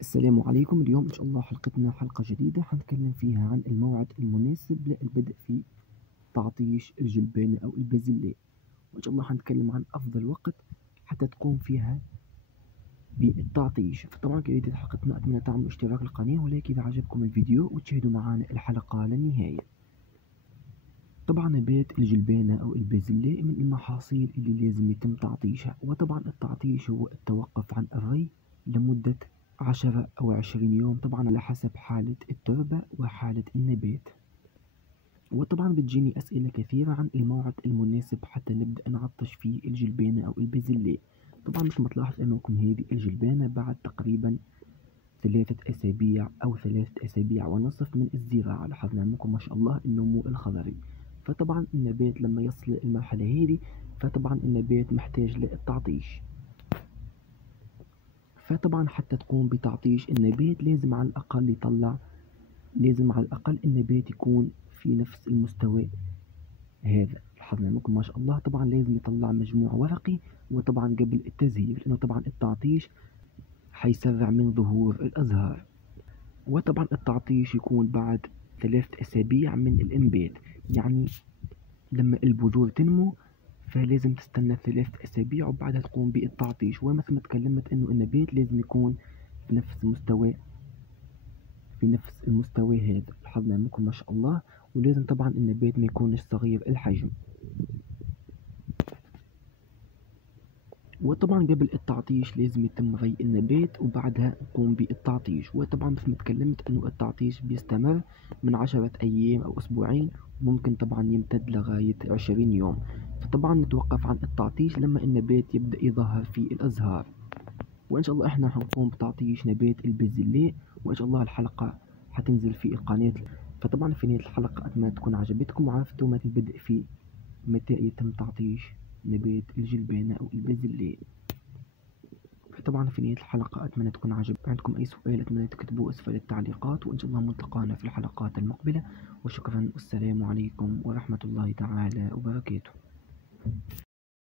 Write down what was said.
السلام عليكم. اليوم إن شاء الله حلقتنا حلقة جديدة حنتكلم فيها عن الموعد المناسب للبدء في تعطيش الجلبانة أو البازلاء، وإن شاء الله حنتكلم عن أفضل وقت حتى تقوم فيها بالتعطيش. فطبعا كبداية حلقتنا أتمنى تعملوا اشتراك القناة ولكن إذا عجبكم الفيديو وتشاهدوا معنا الحلقة للنهاية. طبعا نبات الجلبانة أو البازلاء من المحاصيل اللي لازم يتم تعطيشها، وطبعا التعطيش هو التوقف عن الري لمدة 10 أو 20 يوم، طبعا على حسب حالة التربة وحالة النبات. وطبعا بتجيني أسئلة كثيرة عن الموعد المناسب حتى نبدأ نعطش فيه الجلبانة أو البازلاء. طبعا مثل ما تلاحظ أمامكم هذه الجلبانة بعد تقريبا 3 أسابيع أو 3 أسابيع ونصف من الزراعة، لاحظنا أمامكم ما شاء الله النمو الخضري. فطبعا النبات لما يصل المرحلة هذه فطبعا النبات محتاج للتعطيش. فطبعا حتى تقوم بتعطيش النبات لازم على الأقل النبات يكون في نفس المستوى هذا. لاحظنا ممكن ما شاء الله طبعا لازم يطلع مجموع ورقي، وطبعا قبل التزهير لأنه طبعا التعطيش حيسرع من ظهور الأزهار. وطبعا التعطيش يكون بعد 3 أسابيع من الإنبات، يعني لما البذور تنمو فلازم تستنى 3 أسابيع وبعدها تقوم بالتعطيش. ومثل ما تكلمت إنه النبات لازم يكون في نفس المستوى هذا، لاحظنا منكم ما شاء الله. ولازم طبعا النبات ما يكونش صغير الحجم. وطبعا قبل التعطيش لازم يتم ري النبات وبعدها نقوم بالتعطيش. وطبعا مثل ما تكلمت انه التعطيش بيستمر من 10 أيام أو أسبوعين، ممكن طبعا يمتد لغاية 20 يوم. فطبعا نتوقف عن التعطيش لما النبات يبدأ يظهر في الأزهار. وإن شاء الله إحنا حنقوم بتعطيش نبات البازلاء، وإن شاء الله الحلقة حتنزل في القناة. فطبعا في نهاية الحلقة أتمنى تكون عجبتكم وعرفتوا متى يتم تعطيش نبات الجلبانة أو البازلاء. فطبعا في نهاية الحلقة أتمنى تكون عندكم أي سؤال أتمنى تكتبوه أسفل التعليقات، وإن شاء الله ملتقانا في الحلقات المقبلة. وشكرا والسلام عليكم ورحمة الله تعالى وبركاته.